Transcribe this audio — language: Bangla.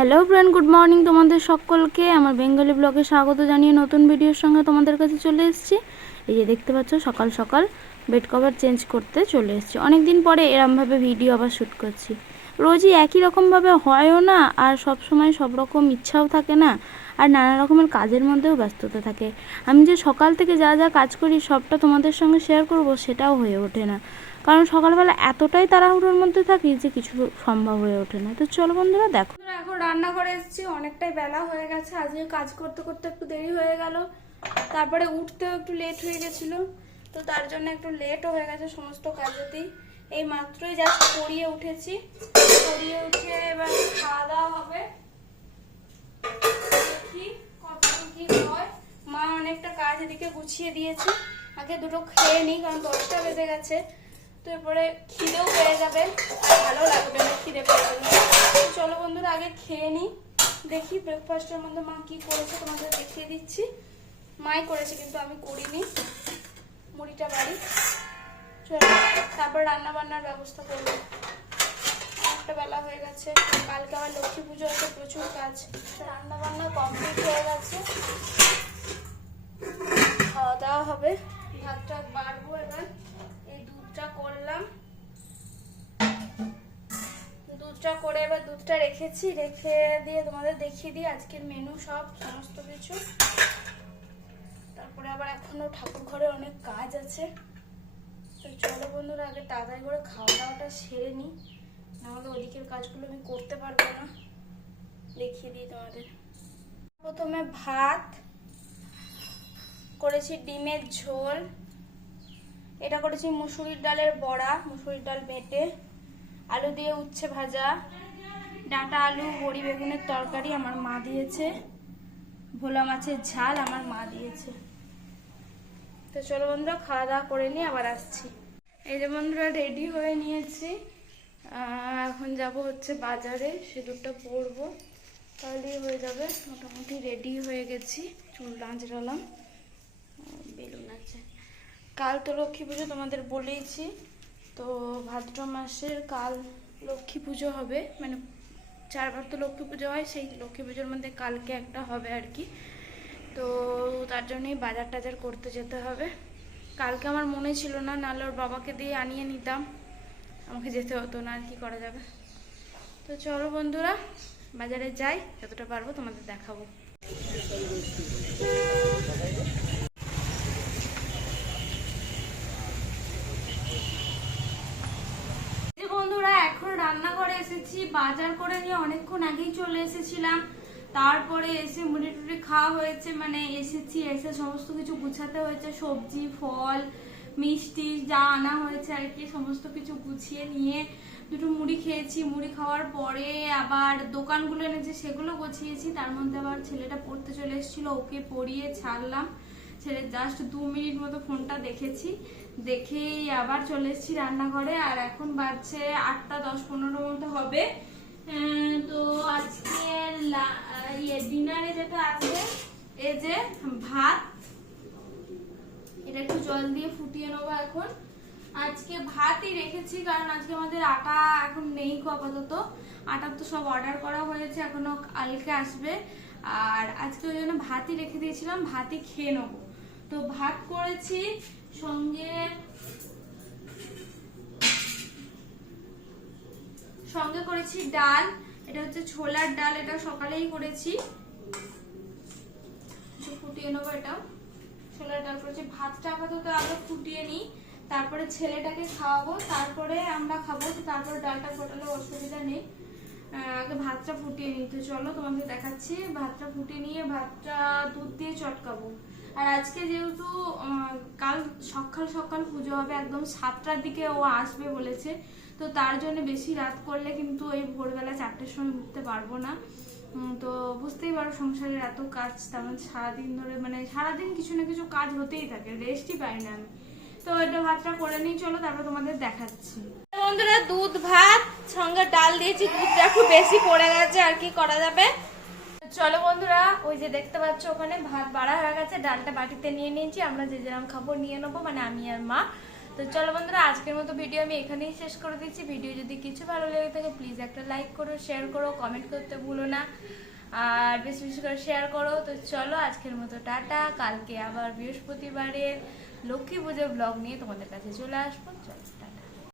হ্যালো ফ্রেন্ড, গুড মর্নিং তোমাদের সকলকে। আমার বেঙ্গলি ব্লগে স্বাগত জানিয়ে নতুন ভিডিওর সঙ্গে তোমাদের কাছে চলে এসেছি। এই যে দেখতে পাচ্ছ, সকাল সকাল বেড কভার চেঞ্জ করতে চলে এসেছি। অনেক দিন পরে এরমভাবে ভিডিও আবার শ্যুট করছি। রোজই একই রকমভাবে হয়ও না, আর সব সময় সব রকম ইচ্ছাও থাকে না, আর নানা রকমের কাজের মধ্যেও ব্যস্ততা থাকে। আমি যে সকাল থেকে যা যা কাজ করি সবটা তোমাদের সঙ্গে শেয়ার করব, সেটাও হয়ে ওঠে না, কারণ সকালবেলা এতটাই তাড়াহুড়োর মধ্যে থাকি যে কিছু সম্ভব হয়ে ওঠে না। তো চলো বন্ধুরা, দেখো। এখন রান্নাঘরে এসেছি, অনেকটাই বেলা হয়ে গেছে। আজকে কাজ করতে করতে একটু দেরি হয়ে গেল, তারপরে উঠতেও একটু লেট হয়ে গেছিল, তো তার জন্য একটু লেটও হয়ে গেছে সমস্ত কাজেতেই। এই মাত্রই জাস্ট পড়িয়ে উঠেছি, পড়িয়ে উঠে এবার খাওয়া দাওয়া হবে। দেখি কত কি হয়। মা অনেকটা কাজ এদিকে গুছিয়ে দিয়েছে, আগে দুটো খেয়ে নিই, কারণ 10টা বেজে গেছে। তো এরপরে খিদেও পেয়ে যাবে, আর ভালো লাগবে না খিদে পেয়ে গেলে। চলো বন্ধুরা, আগে খেয়ে নিই। দেখি ব্রেকফাস্টের মধ্যে মা কি করেছে তোমাদের দেখিয়ে দিচ্ছি। মাই করেছে, কিন্তু আমি করিনি, মুড়িটা বাড়ি। চলো, তারপর রান্না বান্নার ব্যবস্থা করবো। একটা বেলা হয়ে গেছে, কালকে আমার লক্ষ্মী পুজো আছে, প্রচুর কাজ। রান্না বান্না কমপ্লিট হয়ে গেছে, খাওয়া দাওয়া হবে। ভাতটা বাড়বো এবার। এই দুধটা করলাম, দুধটা করে এবার দুধটা রেখেছি, রেখে দিয়ে তোমাদের দেখিয়ে দিই আজকের মেনু সমস্ত কিছু। তারপরে আবার এখনো ঠাকুর ঘরে অনেক কাজ আছে। তো চলো বন্ধুরা, আগে তাড়াতাড়ি করে খাওয়া দাওয়াটা সেরে নিই, নাহলে ওদিকের কাজগুলো আমি করতে পারবো না। দেখিয়ে দিই তোমাদের। প্রথমে ভাত করেছি, ডিমের ঝোল, এটা করেছি মুসুরির ডালের বড়া, মুসুরির ডাল বেটে, আলু দিয়ে উচ্ছে ভাজা, ডাঁটা আলু বড়ি বেগুনের তরকারি আমার মা দিয়েছে, ভোলা মাছের ঝাল আমার মা দিয়েছে। তো চলো বন্ধুরা, খাওয়া দাওয়া করে নিয়ে আবার আসছি। এই যে বন্ধুরা, রেডি হয়ে নিয়েছি, এখন যাব হচ্ছে বাজারে, সিঁদুরটা পরবো, তাহলেই হয়ে যাবে। মোটামুটি রেডি হয়ে গেছি, চুল আঁচড়ালাম, বেলুন আছে। কাল তো লক্ষ্মী পুজো তোমাদের বলেইছি, তো ভাদ্র মাসের কাল লক্ষ্মী পুজো হবে, মানে 4বার তো লক্ষ্মী পুজো হয়, সেই লক্ষ্মী পুজোর মধ্যে কালকে একটা হবে আর কি। তো তার জন্যই বাজার টাজার করতে যেতে হবে। কালকে আমার মনে ছিল না, নাহলে ওর বাবাকে দিয়ে আনিয়ে নিতাম, আমাকে যেতে হতো না, আর কি করা যাবে। তো চলো বন্ধুরা, বাজারে যাই, যতটা পারবো তোমাদের দেখাবো। বন্ধুরা, এখন রান্নাঘরে এসেছি, বাজার করে নিয়ে অনেকক্ষণ আগেই চলে এসেছিলাম। তারপরে এসে মুড়ি টুড়ি খাওয়া হয়েছে, মানে এসেছি, এসে সমস্ত কিছু গুছাতে হয়েছে, সবজি ফল মিষ্টি যা আনা হয়েছে আর কি, সমস্ত কিছু গুছিয়ে নিয়ে দুটো মুড়ি খেয়েছি। মুড়ি খাওয়ার পরে আবার দোকানগুলো এনেছে, সেগুলো গুছিয়েছি। তার মধ্যে আবার ছেলেটা পড়তে চলে এসেছিল, ওকে পড়িয়ে ছাড়লাম। ছেলে জাস্ট 2 মিনিট মতো ফোনটা দেখেছি, দেখেই আবার চলে এসেছি রান্নাঘরে। আর এখন বাজছে 8টা 10-15 মতো হবে। তো আজকে ডিনারে যেটা আছে, এই যে ভাত, এটা একটু জল দিয়ে ফুটিয়ে নেবো এখন। আজকে ভাতই রেখেছি, কারণ আজকে আমাদের আটা এখন নেই আপাতত। আটা তো সব অর্ডার করা হয়েছে, এখনো কালকে আসবে। আর আজকে ওই জন্য ভাতই রেখে দিয়েছিলাম, ভাতই খেয়ে নেবো। তো ভাত করেছি, সঙ্গে করেছি ডাল, এটা হচ্ছে ছোলার ডাল, এটা সকালেই করেছি, ফুটিয়ে নেবো। এটাও ছোলার ডাল করেছি। ভাতটা আপাতত আগে ফুটিয়ে নিই, তারপরে ছেলেটাকে খাওয়াবো, তারপরে আমরা খাবো। তো তারপরে ডালটা ফোটালে অসুবিধা নেই, আগে ভাতটা ফুটিয়ে নিই। তো চলো তোমাদের দেখাচ্ছি। ভাতটা ফুটিয়ে নিয়ে ভাতটা দুধ দিয়ে চটকাবো। আর আজকে যেহেতু কাল সকাল সকাল পুজো হবে, একদম 7টার দিকে ও আসবে বলেছে, তো তার জন্য বেশি রাত করলে কিন্তু এই ভোরবেলা 4টের সময় উঠতে পারবো না। তো বুঝতেই পারো, সংসারের এত কাজ, তার মধ্যে সারাদিন ধরে, মানে সারাদিন কিছু না কিছু কাজ হতেই থাকে, রেস্টই পাই না আমি। তো এটা ভাতটা করে নিই, চলো তারপর তোমাদের দেখাচ্ছি। বন্ধুরা, দুধ ভাত সঙ্গে ডাল দিয়েছি, দুধটা একটু বেশি পড়ে গেছে, আর কি করা যাবে। চলো বন্ধুরা, ওই যে দেখতে পাচ্ছ ওখানে ভাত বাড়া হয়ে গেছে, ডালটা বাটিতে নিয়ে নিয়েছি, আমরা যে যেরকম খাবো নিয়ে নেবো, মানে আমি আর মা। তো চলো বন্ধুরা, আজকের মতো ভিডিও আমি এখানেই শেষ করে দিচ্ছি। ভিডিও যদি কিছু ভালো লেগে থাকে প্লিজ একটা লাইক করো, শেয়ার করো, কমেন্ট করতে ভুলো না, আর বেশি বেশি করে শেয়ার করো। তো চলো আজকের মতো টাটা। কালকে আবার বৃহস্পতিবারের লক্ষ্মী পুজোর ব্লগ নিয়ে তোমাদের কাছে চলে আসবো। চলো টাটা।